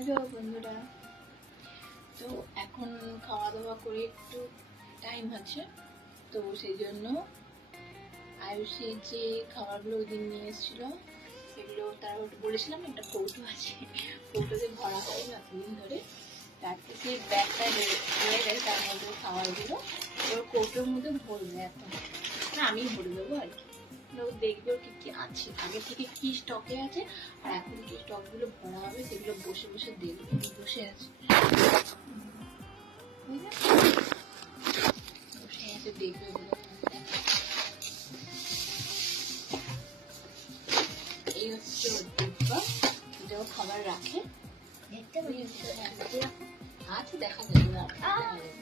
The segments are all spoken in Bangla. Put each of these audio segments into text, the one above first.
হ্যালো বন্ধুরা, তো এখন খাওয়া দাওয়া করে একটু টাইম আছে, তো সেই জন্য আয়ুষের যে খাবারগুলো ওই দিন নিয়ে এসেছিল সেগুলো তার বলেছিলাম একটা কৌটো আছে, কৌটোতে ভরা হয় না দিন ধরে, তার থেকে ব্যাগটা রয়ে গেছে, তার মধ্যে খাবারগুলো এবার কৌটোর মধ্যে ভরবে। এখন না আমি ভরে দেবো আর কি, লোক দেখবে কি কি আছে, আগে থেকে কি স্টকে আছে আর এখন কি স্টক গুলো ভরা হবে সেগুলো বসে বসে দেখবে। বসে আছে বসে আছে দেখবে বলে। এই হচ্ছে ওর ডিব্বা, এটাও খাবার রাখে, দেখতে আছে দেখা যাবে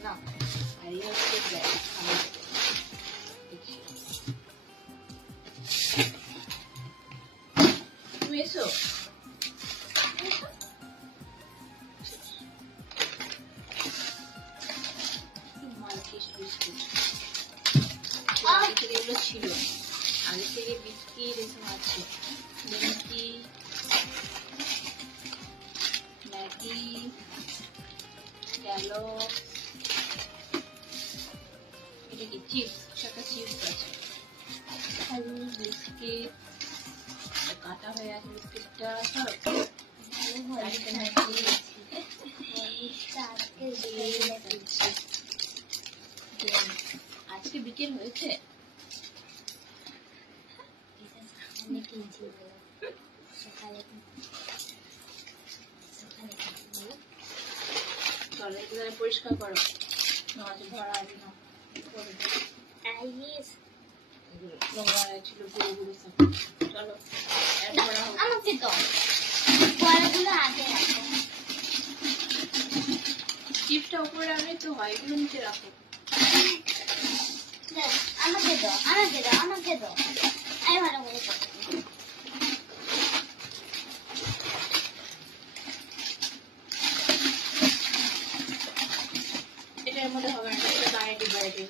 না। আর এই হচ্ছে ব্যাগ খাবার। তুমি এসো, এগুলো ছিল আগে থেকে, বিস্কিট এসব আছে, নিমকি, ম্যাগি, গেল, এটা কি চিপস, একটা চিপস আছে, আলু, বিস্কিট কাটা হয়ে আছে, বিস্কিটটা সব আজকে বিকেল হয়েছে। পরিষ্কার করো, ভরা আছে না ছিল গুঁড়ো গুঁড়ো সব। চলো আমাকে দাও, চিপসটা উপরে রাখলে তো হয়, এগুলো নিচে রাখো। আমাকে দাও, আমাকে দাও, আমাকে দাও, আমি ভালো করে করবো। এটার মধ্যে হবে না, এটা বাইরে বাইরে